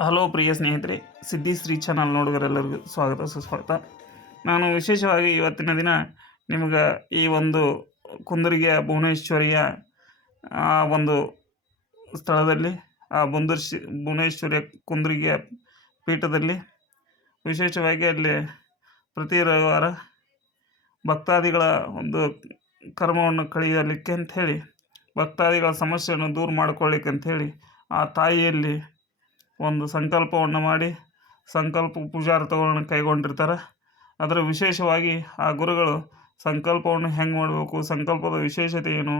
Hello ಪ್ರಿಯ ಸ್ನೇಹಿತರೆ, ಸಿದ್ಧಿ Shri channel ನೋಡುಗರೆಲ್ಲರಿಗೂ ಸ್ವಾಗತ, ಸುಸ್ವಾಗತ. ನಾನು ವಿಶೇಷವಾಗಿ ಇವತ್ತಿನ ದಿನ ನಿಮಗೆ ಈ ಒಂದು ಕುಂದರಿಗೆಯ ಭುವನೇಶ್ವರಿಯ, ಆ, ಒಂದು ಸ್ಥಳದಲ್ಲಿ, ಆ ಬುಂದರ್ಶಿ ಭುವನೇಶ್ವರಿಯ ಕುಂದರಿಗೆಯ ಪೀಠದಲ್ಲಿ ವಿಶೇಷವಾಗಿ ಅಲ್ಲಿ ಪ್ರತಿ ರವಿವಾರ ಭಕ್ತಾದಿಗಳ ಒಂದು ಕರ್ಮವನ್ನು ಕಳೆಯಲಿಕ್ಕೆ ಅಂಥೇಳಿ ಭಕ್ತಾದಿಗಳ ಸಮಸ್ಯೆಯನ್ನು ದೂರ ಮಾಡ್ಕೊಳ್ಳಿಕ್ಕೆ ಅಂಥೇಳಿ ಆ ತಾಯಿಯಲ್ಲಿ ಒಂದು ಸಂಕಲ್ಪವನ್ನು ಮಾಡಿ ಸಂಕಲ್ಪ ಪೂಜಾರ್ಥಗಳನ್ನು ಕೈಗೊಂಡಿರ್ತಾರೆ. ಅದರ ವಿಶೇಷವಾಗಿ ಆ ಗುರುಗಳು ಸಂಕಲ್ಪವನ್ನು ಹೆಂಗೆ ಮಾಡಬೇಕು, ಸಂಕಲ್ಪದ ವಿಶೇಷತೆ ಏನು,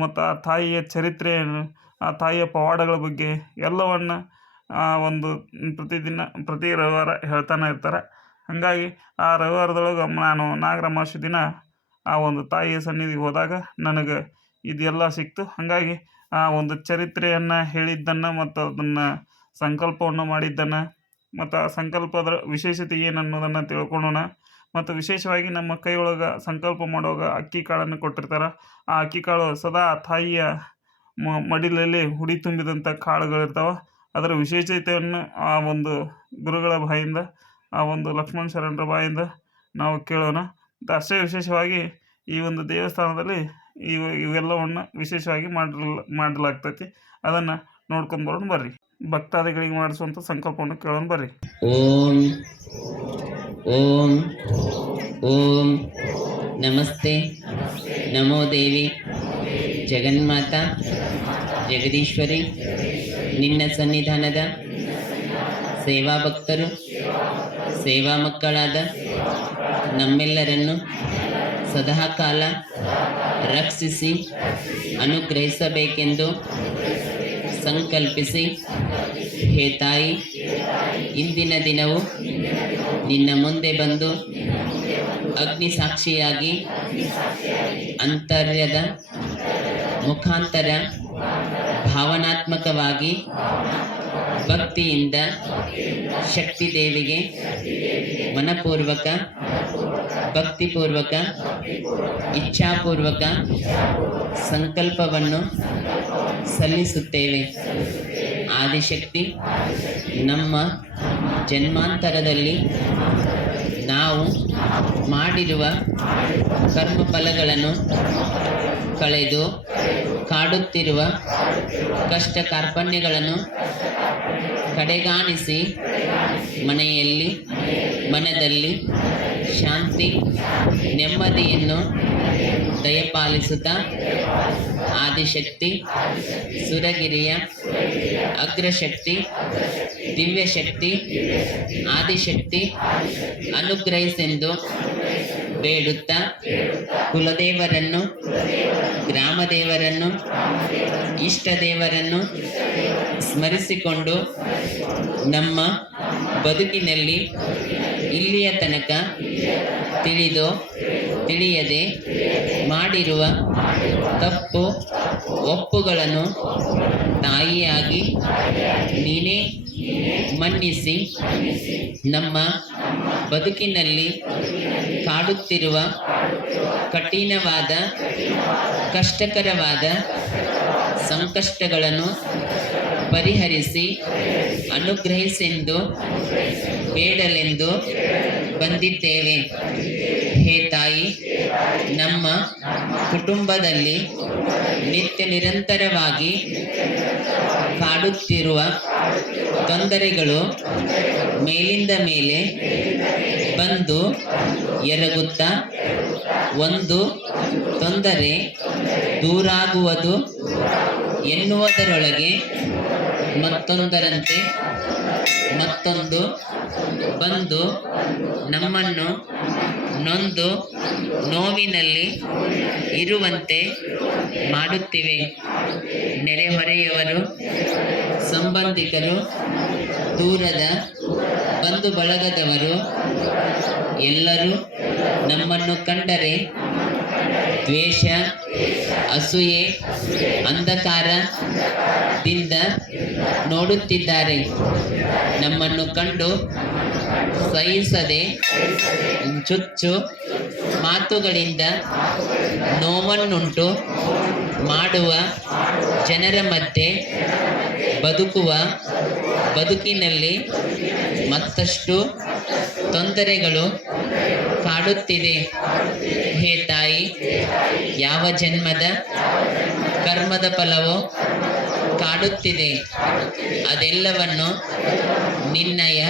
ಮತ್ತು ಆ ತಾಯಿಯ ಚರಿತ್ರೆ ಏನು, ಆ ತಾಯಿಯ ಪವಾಡಗಳ ಬಗ್ಗೆ ಎಲ್ಲವನ್ನು ಆ ಒಂದು ಪ್ರತಿದಿನ, ಪ್ರತಿ ರವಿವಾರ ಹೇಳ್ತಾನೆ ಇರ್ತಾರೆ. ಹಾಗಾಗಿ ಆ ರವಿವಾರದೊಳಗೆ ನಾನು ನಾಗರಮಾಸಿ ದಿನ ಆ ಒಂದು ತಾಯಿಯ ಸನ್ನಿಧಿಗೆ ಹೋದಾಗ ನನಗೆ ಇದೆಲ್ಲ ಸಿಕ್ತು. ಹಾಗಾಗಿ ಆ ಒಂದು ಚರಿತ್ರೆಯನ್ನು ಹೇಳಿದ್ದನ್ನು ಮತ್ತು ಅದನ್ನು ಸಂಕಲ್ಪವನ್ನು ಮಾಡಿದ್ದನ್ನು ಮತ್ತು ಆ ಸಂಕಲ್ಪದ ವಿಶೇಷತೆ ಏನು ಅನ್ನೋದನ್ನು ತಿಳ್ಕೊಳ್ಳೋಣ ಮತ್ತು ವಿಶೇಷವಾಗಿ ನಮ್ಮ ಕೈಯೊಳಗೆ ಸಂಕಲ್ಪ ಮಾಡುವಾಗ ಅಕ್ಕಿ ಕಾಳನ್ನು ಕೊಟ್ಟಿರ್ತಾರೆ. ಆ ಅಕ್ಕಿ ಕಾಳು ಸದಾ ತಾಯಿಯ ಮ, ಮಡಿಲಲ್ಲಿ ಹುಡಿ ತುಂಬಿದಂಥ ಕಾಳುಗಳಿರ್ತಾವೆ. ಅದರ ವಿಶೇಷತೆಯನ್ನು ಆ ಒಂದು ಗುರುಗಳ ಬಾಯಿಂದ, ಆ ಒಂದು ಲಕ್ಷ್ಮಣ ಶರಣರ ಬಾಯಿಂದ ನಾವು ಕೇಳೋಣ. ಅಷ್ಟೇ ವಿಶೇಷವಾಗಿ ಈ ಒಂದು ದೇವಸ್ಥಾನದಲ್ಲಿ ಇವು, ಇವೆಲ್ಲವನ್ನು ವಿಶೇಷವಾಗಿ ಮಾಡಲ್, ಮಾಡಲಾಗ್ತೈತಿ. ಅದನ್ನು ನೋಡ್ಕೊಂಡು ಬರೋಣ ಬರ್ರಿ. ಭಕ್ತಾದಿಗಳಿಗೆ ಮಾಡಿಸುವಂಥ ಸಂಕಲ್ಪವನ್ನು ಕೇಳೋಣ, ಬರ್ರಿ. ಓಂ ಓಂ ಓಂ, ನಮಸ್ತೆ. ನಮೋ ದೇವಿ. ಜಗನ್ಮಾತಾ, ಜಗದೀಶ್ವರಿ, ನಿನ್ನ ಸನ್ನಿಧಾನದ ಸೇವಾ ಭಕ್ತರು, ಸೇವಾ ಮಕ್ಕಳಾದ ನಮ್ಮೆಲ್ಲರನ್ನು ಸದಾ ಕಾಲ ರಕ್ಷಿಸಿ, ಅನುಗ್ರಹಿಸಬೇಕೆಂದು ಸಂಕಲ್ಪಿಸಿ ಹೇ ತಾಯಿ ಇಂದಿನ ದಿನವು ನಿನ್ನ ಮುಂದೆ ಬಂದು ಅಗ್ನಿ ಸಾಕ್ಷಿಯಾಗಿ ಅಂತರ್ಯದ ಮುಖಾಂತರ ಭಾವನಾತ್ಮಕವಾಗಿ ಭಕ್ತಿಯಿಂದ ಶಕ್ತಿ ದೇವಿಗೆ ಮನಪೂರ್ವಕ, ಭಕ್ತಿಪೂರ್ವಕ, ಇಚ್ಛಾಪೂರ್ವಕ ಸಂಕಲ್ಪವನ್ನು ಸಲ್ಲಿಸುತ್ತೇವೆ. ಆದಿಶಕ್ತಿ. ನಮ್ಮ ಜನ್ಮಾಂತರದಲ್ಲಿ ನಾವು ಮಾಡಿರುವ ಕರ್ಮಫಲಗಳನ್ನು ಕಳೆದು ಕಾಡುತ್ತಿರುವ ಕಷ್ಟ ಕಾರ್ಪಣ್ಯಗಳನ್ನು ಕಡೆಗಾಣಿಸಿ ಮನೆಯಲ್ಲಿ, ಮನದಲ್ಲಿ ಶಾಂತಿ, ನೆಮ್ಮದಿಯನ್ನು ದಯಪಾಲಿಸುತ್ತಾ ಆದಿಶಕ್ತಿ ಸುರಗಿರಿಯ ಅಗ್ರಶಕ್ತಿ, ದಿವ್ಯಶಕ್ತಿ, ಆದಿಶಕ್ತಿ, ಅನುಗ್ರಹಿಸೆಂದು ಬೇಡುತ್ತಾ ಕುಲದೇವರನ್ನು, ಗ್ರಾಮದೇವರನ್ನು ಇಷ್ಟ ದೇವರನ್ನು ಸ್ಮರಿಸಿಕೊಂಡು ನಮ್ಮ ಬದುಕಿನಲ್ಲಿ ಇಲ್ಲಿಯ ತನಕ ತಿಳಿದೋ ತಿಳಿಯದೆ ಮಾಡಿರುವ ತಪ್ಪು ಒಪ್ಪುಗಳನ್ನು ತಾಯಿಯಾಗಿ ನೀನೇ ಮನ್ನಿಸಿ ನಮ್ಮ ಬದುಕಿನಲ್ಲಿ ಕಾಡುತ್ತಿರುವ ಕಠಿಣವಾದ, ಕಷ್ಟಕರವಾದ ಸಂಕಷ್ಟಗಳನ್ನು ಪರಿಹರಿಸಿ ಅನುಗ್ರಹಿಸೆಂದು, ಬೇಡಲೆಂದು ಬಂದಿದ್ದೇವೆ. ಹೇ ತಾಯಿ ನಮ್ಮ ಕುಟುಂಬದಲ್ಲಿ ನಿತ್ಯ ನಿರಂತರವಾಗಿ ಕಾಡುತ್ತಿರುವ ತೊಂದರೆಗಳು ಮೇಲಿಂದ ಮೇಲೆ ಬಂದು ಎರಗುತ್ತಾ, ಒಂದು ತೊಂದರೆ ದೂರಾಗುವುದು ಎನ್ನುವುದರೊಳಗೆ ಮತ್ತೊಂದರಂತೆ ಮತ್ತೊಂದು ಬಂದು ನಮ್ಮನ್ನು ನೊಂದು ನೋವಿನಲ್ಲಿ ಇರುವಂತೆ ಮಾಡುತ್ತಿವೆ. ನೆರೆಹೊರೆಯವರು ಸಂಬಂಧಿಕರು, ದೂರದ ಬಂಧು ಬಳಗದವರು ಎಲ್ಲರೂ ನಮ್ಮನ್ನು ಕಂಡರೆ ದ್ವೇಷ, ಅಸೂಯೆ ಅಂಧಕಾರದಿಂದ ನೋಡುತ್ತಿದ್ದಾರೆ. ನಮ್ಮನ್ನು ಕಂಡು ಸಹಿಸದೆ ಚುಚ್ಚು ಮಾತುಗಳಿಂದ ನೋವನ್ನುಂಟು ಮಾಡುವ ಜನರ ಮಧ್ಯೆ ಬದುಕುವ ಬದುಕಿನಲ್ಲಿ ಮತ್ತಷ್ಟು ತೊಂದರೆಗಳು ಕಾಡುತ್ತಿದೆ. ಹೇ ತಾಯಿ, ಯಾವ ಜನ್ಮದ ಕರ್ಮದ ಫಲವೋ ಕಾಡುತ್ತಿದೆ. ಅದೆಲ್ಲವನ್ನು ನಿನ್ನಯ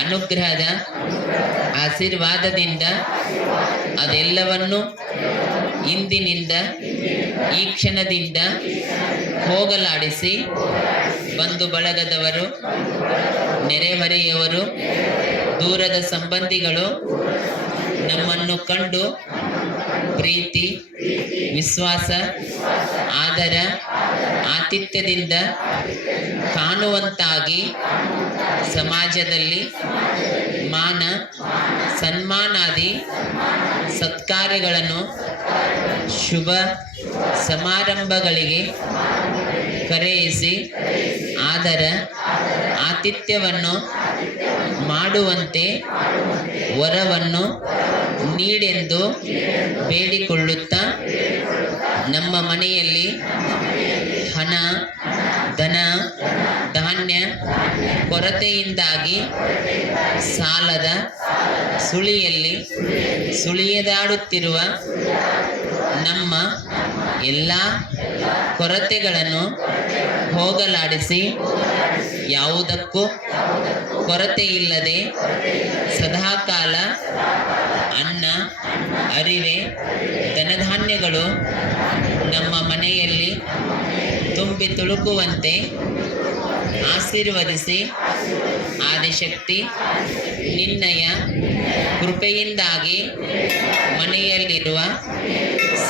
ಅನುಗ್ರಹದ ಆಶೀರ್ವಾದದಿಂದ ಅದೆಲ್ಲವನ್ನು ಇಂದಿನಿಂದ ಈ ಕ್ಷಣದಿಂದ ಹೋಗಲಾಡಿಸಿ ಬಂಧು ಬಳಗದವರು, ನೆರೆಹೊರೆಯವರು, ದೂರದ ಸಂಬಂಧಿಗಳು ನಮ್ಮನ್ನು ಕಂಡು ಪ್ರೀತಿ, ವಿಶ್ವಾಸ, ಆದರ, ಆತಿಥ್ಯದಿಂದ ಕಾಣುವಂತಾಗಿ ಸಮಾಜದಲ್ಲಿ ಮಾನ, ಸನ್ಮಾನಾದಿ ಸತ್ಕಾರ್ಯಗಳನ್ನು ಶುಭ ಸಮಾರಂಭಗಳಿಗೆ ಕರೆಯಿಸಿ ಆದರ ಆತಿಥ್ಯವನ್ನು ಮಾಡುವಂತೆ ವರವನ್ನು ನೀಡೆಂದು ಬೇಡಿಕೊಳ್ಳುತ್ತಾ ನಮ್ಮ ಮನೆಯಲ್ಲಿ ಹಣ ಧಾನ್ಯ ಕೊರತೆಯಿಂದಾಗಿ ಸಾಲದ ಸುಳಿಯಲ್ಲಿ ಸುಳಿಯದಾಡುತ್ತಿರುವ ನಮ್ಮ ಎಲ್ಲ ಕೊರತೆಗಳನ್ನು ಹೋಗಲಾಡಿಸಿ ಯಾವುದಕ್ಕೂ ಕೊರತೆ ಇಲ್ಲದೆ ಸದಾಕಾಲ ಅನ್ನ, ಅರಿವೆ, ಧನಧಾನ್ಯಗಳು ನಮ್ಮ ಮನೆಯಲ್ಲಿ ತುಂಬಿ ತುಳುಕುವಂತೆ ಆಶೀರ್ವದಿಸಿ ಆದಿಶಕ್ತಿ ನಿನ್ನಯ ಕೃಪೆಯಿಂದಾಗಿ ಮನೆಯಲ್ಲಿರುವ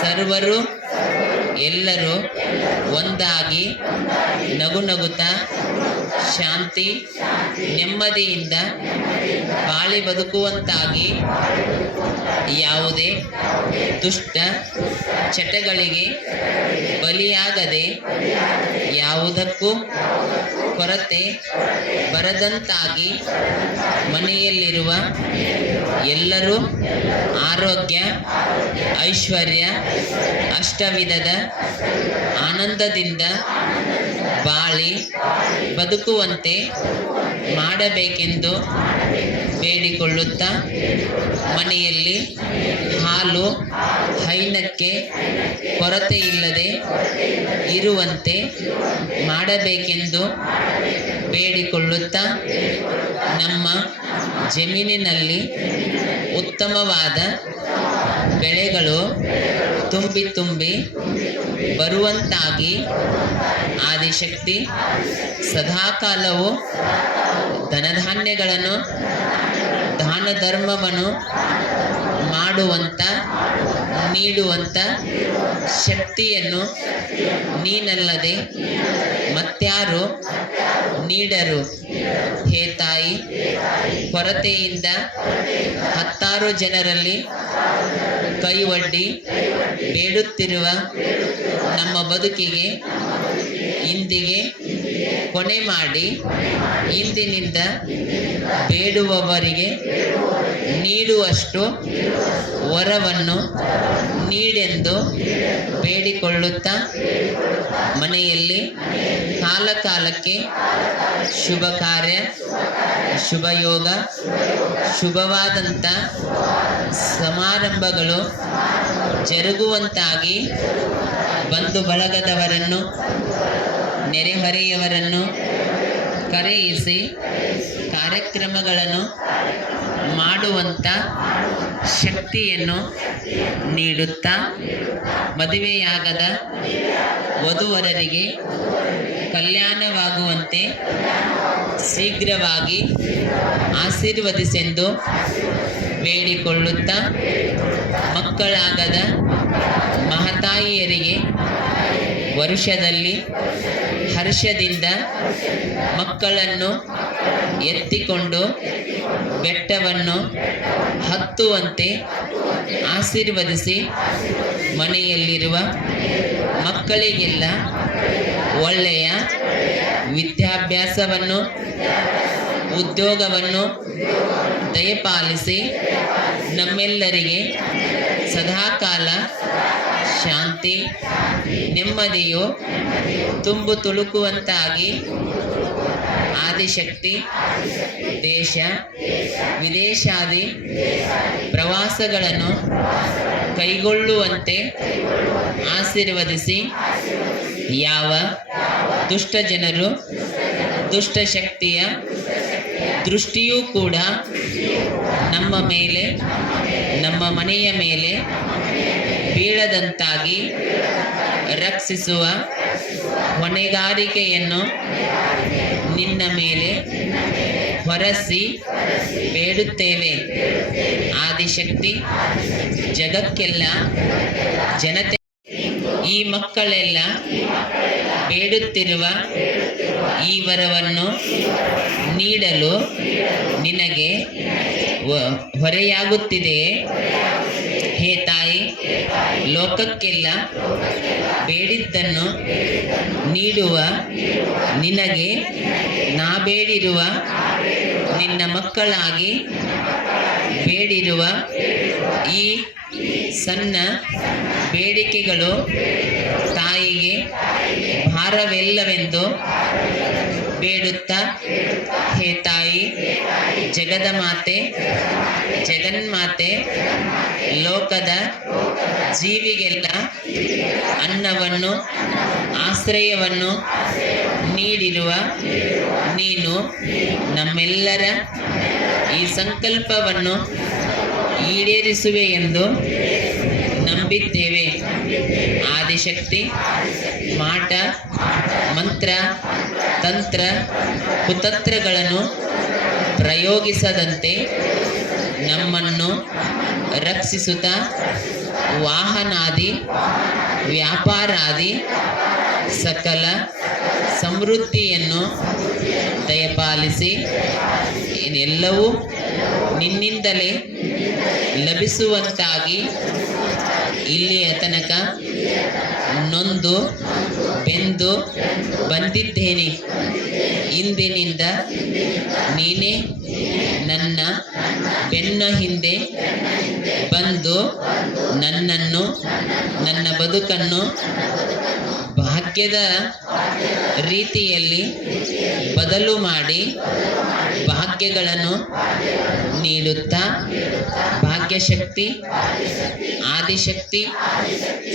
ಸರ್ವರು ಎಲ್ಲರೂ ಒಂದಾಗಿ ನಗು ನಗುತ್ತಾ ಶಾಂತಿ, ನೆಮ್ಮದಿಯಿಂದ ಬಾಳಿ ಬದುಕುವಂತಾಗಿ ಯಾವುದೇ ದುಷ್ಟ ಚಟಗಳಿಗೆ ಬಲಿಯಾಗದೆ ಯಾವುದಕ್ಕೂ ಕೊರತೆ ಬರದಂತಾಗಿ ಮನೆಯಲ್ಲಿರುವ ಎಲ್ಲರೂ ಆರೋಗ್ಯ, ಐಶ್ವರ್ಯ, ಅಷ್ಟವಿಧದ ಆನಂದದಿಂದ ಬಾಳಿ ಬದುಕುವಂತೆ ಮಾಡಬೇಕೆಂದು ಬೇಡಿಕೊಳ್ಳುತ್ತಾ ಮನೆಯಲ್ಲಿ ಹಾಲು ಹೈನಕ್ಕೆ ಕೊರತೆ ಇಲ್ಲದೆ ಇರುವಂತೆ ಮಾಡಬೇಕೆಂದು ಬೇಡಿಕೊಳ್ಳುತ್ತಾ ನಮ್ಮ ಜಮೀನಿನಲ್ಲಿ ಉತ್ತಮವಾದ ಬೆಳೆಗಳು ತುಂಬಿ ತುಂಬಿ ಬರುವಂತಾಗಿ ಆದಿಶಕ್ತಿ ಸದಾಕಾಲವು ಧನಧಾನ್ಯಗಳನ್ನು ದಾನ ಧರ್ಮವನ್ನು ಮಾಡುವಂತ, ನೀಡುವಂತ ಶಕ್ತಿಯನ್ನು ನೀನಲ್ಲದೆ ಮತ್ಯಾರು ನೀಡರು. ಹೇ ತಾಯಿ, ಕೊರತೆಯಿಂದ ಹತ್ತಾರು ಜನರಲ್ಲಿ ಕೈವಡ್ಡಿ ಬೇಡುತ್ತಿರುವ ನಮ್ಮ ಬದುಕಿಗೆ, ಇಂದಿಗೆ ಕೊನೆ ಮಾಡಿ ಇಂದಿನಿಂದ ಬೇಡುವವರಿಗೆ ನೀಡುವಷ್ಟು ವರವನ್ನು ನೀಡೆಂದು ಬೇಡಿಕೊಳ್ಳುತ್ತಾ ಮನೆಯಲ್ಲಿ ಕಾಲಕಾಲಕ್ಕೆ ಶುಭ ಕಾರ್ಯ, ಶುಭ ಯೋಗ ಶುಭವಾದಂಥ ಸಮಾರಂಭಗಳು ಜರುಗುವಂತಾಗಿ ಬಂಧು ಬಳಗದವರನ್ನು ನೆರೆಹೊರೆಯವರನ್ನು ಕರೆಯಿಸಿ ಕಾರ್ಯಕ್ರಮಗಳನ್ನು ಮಾಡುವಂಥ ಶಕ್ತಿಯನ್ನು ನೀಡುತ್ತಾ ಮದುವೆಯಾಗದ ವಧುವರರಿಗೆ ಕಲ್ಯಾಣವಾಗುವಂತೆ ಶೀಘ್ರವಾಗಿ ಆಶೀರ್ವದಿಸೆಂದು ಬೇಡಿಕೊಳ್ಳುತ್ತಾ ಮಕ್ಕಳಾಗದ ಮಹತಾಯಿಯರಿಗೆ ವರುಷದಲ್ಲಿ ಹರ್ಷದಿಂದ ಮಕ್ಕಳನ್ನು ಎತ್ತಿಕೊಂಡು ಬೆಟ್ಟವನ್ನು ಹತ್ತುವಂತೆ ಆಶೀರ್ವದಿಸಿ ಮನೆಯಲ್ಲಿರುವ ಮಕ್ಕಳಿಗೆಲ್ಲ ಒಳ್ಳೆಯ ವಿದ್ಯಾಭ್ಯಾಸವನ್ನು, ಉದ್ಯೋಗವನ್ನು ದಯಪಾಲಿಸಿ ನಮ್ಮೆಲ್ಲರಿಗೆ ಸದಾಕಾಲ ಶಾಂತಿ, ನೆಮ್ಮದಿಯು ತುಂಬು ತುಳುಕುವಂತಾಗಿ, ಆದಿಶಕ್ತಿ, ದೇಶ, ವಿದೇಶಾದಿ ಪ್ರವಾಸಗಳನ್ನು ಕೈಗೊಳ್ಳುವಂತೆ ಆಶೀರ್ವದಿಸಿ, ಯಾವ ದುಷ್ಟ ಜನರು, ದುಷ್ಟ ಶಕ್ತಿಯ ದೃಷ್ಟಿಯೂ ಕೂಡ ನಮ್ಮ ಮೇಲೆ, ನಮ್ಮ ಮನೆಯ ಮೇಲೆ ಬೀಳದಂತಾಗಿ ರಕ್ಷಿಸುವ ಹೊಣೆಗಾರಿಕೆಯನ್ನು ನಿನ್ನ ಮೇಲೆ ಹೊರಸಿ ಬೇಡುತ್ತೇವೆ. ಆದಿಶಕ್ತಿ ಜಗಕ್ಕೆಲ್ಲ ಜನತೆ ಈ ಮಕ್ಕಳೆಲ್ಲ ಬೇಡುತ್ತಿರುವ ಈ ವರವನ್ನು ನೀಡಲು ನಿನಗೆ ಹೊರೆಯಾಗುತ್ತಿದೆಯೇ? ಹೇ ತಾಯಿ ಲೋಕಕ್ಕೆಲ್ಲ ಬೇಡಿದ್ದನ್ನು ನೀಡುವ ನಿನಗೆ ನಾ ಬೇಡಿರುವ ನಿನ್ನ ಮಕ್ಕಳಾಗಿ ಬೇಡಿರುವ ಈ ಸಣ್ಣ ಬೇಡಿಕೆಗಳು ತಾಯಿಗೆ ಭಾರವೆಲ್ಲವೆಂದು ಬೇಡುತ್ತಾ ಹೇ ತಾಯಿ ಜಗದ ಮಾತೆ, ಜಗನ್ಮಾತೆ, ಲೋಕದ ಜೀವಿಗೆಲ್ಲ ಅನ್ನವನ್ನು, ಆಶ್ರಯವನ್ನು ನೀಡಿರುವ ನೀನು ನಮ್ಮೆಲ್ಲರ ಈ ಸಂಕಲ್ಪವನ್ನು ಈಡೇರಿಸುವೆ ಎಂದು ನಂಬಿದ್ದೇವೆ ಆದಿಶಕ್ತಿ, ಮಾಟ, ಮಂತ್ರ, ತಂತ್ರ ಕುತಂತ್ರಗಳನ್ನು ಪ್ರಯೋಗಿಸದಂತೆ ನಮ್ಮನ್ನು ರಕ್ಷಿಸುತ್ತ ವಾಹನಾದಿ, ವ್ಯಾಪಾರಾದಿ ಸಕಲ ಸಮೃದ್ಧಿಯನ್ನು ದಯಪಾಲಿಸಿ ಎಲ್ಲವೂ ನಿನ್ನಿಂದಲೇ ಲಭಿಸುವಂತಾಗಿ ಇಲ್ಲಿಯ ತನಕ ನೊಂದು ಬೆಂದು ಬಂದಿದ್ದೇನೆ. ಇಂದಿನಿಂದ ನೀನೇ ನನ್ನ ಬೆನ್ನ ಹಿಂದೆ ಬಂದು ನನ್ನನ್ನು ನನ್ನ ಬದುಕನ್ನು ಭಾಗ್ಯದ ರೀತಿಯಲ್ಲಿ ಬದಲು ಮಾಡಿ ಭಾಗ್ಯಗಳನ್ನು ನೀಡುತ್ತಾ ಭಾಗ್ಯಶಕ್ತಿ, ಆದಿಶಕ್ತಿ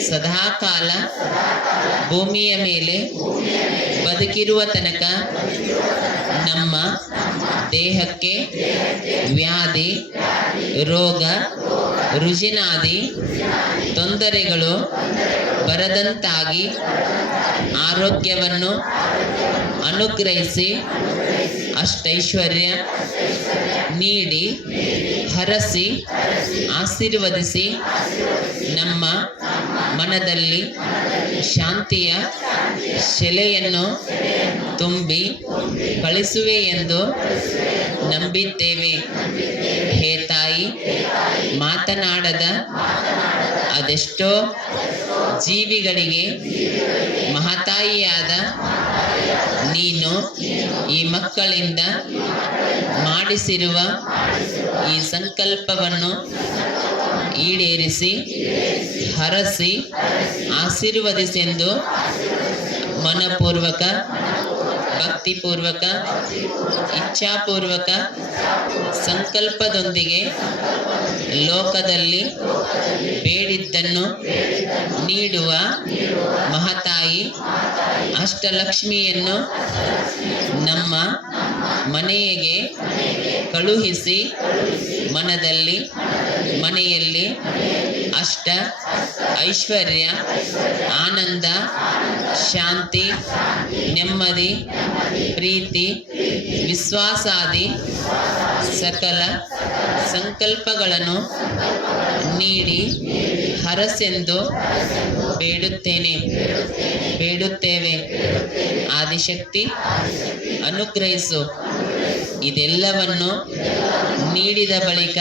ಸದಾಕಾಲ ಭೂಮಿಯ ಮೇಲೆ ಬದುಕಿರುವ ತನಕ ನಮ್ಮ ದೇಹಕ್ಕೆ ವ್ಯಾಧಿ, ರೋಗ ರುಜಿನಾದಿ ತೊಂದರೆಗಳು ಬರದಂತಾಗಿ ಆರೋಗ್ಯವನ್ನು ಅನುಗ್ರಹಿಸಿ ಅಷ್ಟೈಶ್ವರ್ಯ ನೀಡಿ ಹರಸಿ ಆಶೀರ್ವದಿಸಿ ನಮ್ಮ ಮನದಲ್ಲಿ ಶಾಂತಿಯ ಶೆಲೆಯನ್ನು ತುಂಬಿ ಕಳಿಸುವೆ ಎಂದು ನಂಬಿದ್ದೇವೆ. ಹೇ ತಾಯಿ, ಮಾತನಾಡದ ಅದೆಷ್ಟೋ ಜೀವಿಗಳಿಗೆ ಮಹತಾಯಿಯಾದ ನೀನು ಈ ಮಕ್ಕಳಿಂದ ಮಾಡಿಸಿರುವ ಈ ಸಂಕಲ್ಪವನ್ನು ಈಡೇರಿಸಿ, ಹರಸಿ, ಆಶೀರ್ವದಿಸೆಂದು ಮನಪೂರ್ವಕ, ಭಕ್ತಿಪೂರ್ವಕ, ಇಚ್ಛಾಪೂರ್ವಕ ಸಂಕಲ್ಪದೊಂದಿಗೆ ಲೋಕದಲ್ಲಿ ಬೇಡಿದ್ದನ್ನು ನೀಡುವ ಮಹತಾಯಿ ಅಷ್ಟಲಕ್ಷ್ಮಿಯನ್ನು ನಮ್ಮ ಮನೆಗೆ ಕಳುಹಿಸಿ ಮನದಲ್ಲಿ, ಮನೆಯಲ್ಲಿ ಅಷ್ಟ ಐಶ್ವರ್ಯ, ಆನಂದ, ಶಾಂತಿ, ನೆಮ್ಮದಿ, ಪ್ರೀತಿ, ವಿಶ್ವಾಸಾದಿ ಸಕಲ ಸಂಕಲ್ಪಗಳನ್ನು ನೀಡಿ ಹರಸೆಂದು ಬೇಡುತ್ತೇನೆ, ಬೇಡುತ್ತೇವೆ. ಆದಿಶಕ್ತಿ, ಅನುಗ್ರಹಿಸು. ಇದೆಲ್ಲವನ್ನು ನೀಡಿದ ಬಳಿಕ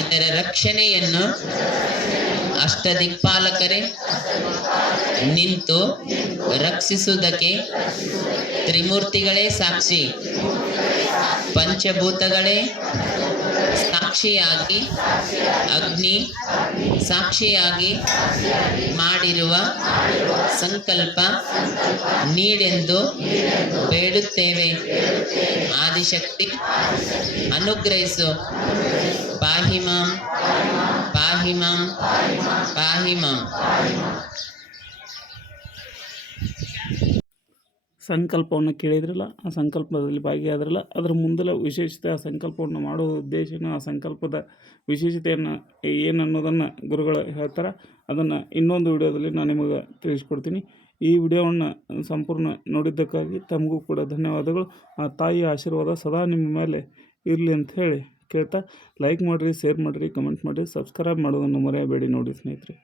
ಇದರ ರಕ್ಷಣೆಯನ್ನು ಅಷ್ಟದಿಕ್ಪಾಲಕರೇ ನಿಂತು ರಕ್ಷಿಸುವುದಕ್ಕೆ ತ್ರಿಮೂರ್ತಿಗಳೇ ಸಾಕ್ಷಿ ಪಂಚಭೂತಗಳೇ ಸಾಕ್ಷಿಯಾಗಿ ಅಗ್ನಿ ಸಾಕ್ಷಿಯಾಗಿ ಮಾಡಿರುವ ಸಂಕಲ್ಪ ನೀಡೆಂದು ಬೇಡುತ್ತೇವೆ. ಆದಿಶಕ್ತಿ ಅನುಗ್ರಹಿಸು. ಪಾಹಿಮಾಂ ಪಾಹಿಮಾಂ ಪಾಹಿಮಾಂ. ಸಂಕಲ್ಪವನ್ನು ಕೇಳಿದ್ರಲ್ಲ, ಆ ಸಂಕಲ್ಪದಲ್ಲಿ ಭಾಗಿಯಾದ್ರಲ್ಲ, ಅದರ ಮುಂದಲ ವಿಶೇಷತೆ ಆ ಸಂಕಲ್ಪವನ್ನು ಮಾಡೋ ಉದ್ದೇಶನ ಆ ಸಂಕಲ್ಪದ ವಿಶೇಷತೆಯನ್ನು ಏನು ಅನ್ನೋದನ್ನು ಗುರುಗಳು ಹೇಳ್ತಾರೆ, ಅದನ್ನು ಇನ್ನೊಂದು ವಿಡಿಯೋದಲ್ಲಿ ನಾನು ನಿಮಗೆ ತಿಳಿಸ್ಕೊಡ್ತೀನಿ. ಈ ವಿಡಿಯೋವನ್ನು ಸಂಪೂರ್ಣ ನೋಡಿದ್ದಕ್ಕಾಗಿ ತಮಗೂ ಕೂಡ ಧನ್ಯವಾದಗಳು. ಆ ತಾಯಿಯ ಆಶೀರ್ವಾದ ಸದಾ ನಿಮ್ಮ ಮೇಲೆ ಇರಲಿ ಅಂತ ಹೇಳಿ ಕೇಳ್ತಾ ಲೈಕ್ ಮಾಡಿರಿ ಶೇರ್ ಮಾಡಿರಿ ಕಮೆಂಟ್ ಮಾಡಿರಿ ಸಬ್ಸ್ಕ್ರೈಬ್ ಮಾಡೋದನ್ನು ಮರೆಯಬೇಡಿ ನೋಡಿ ಸ್ನೇಹಿತರೆ.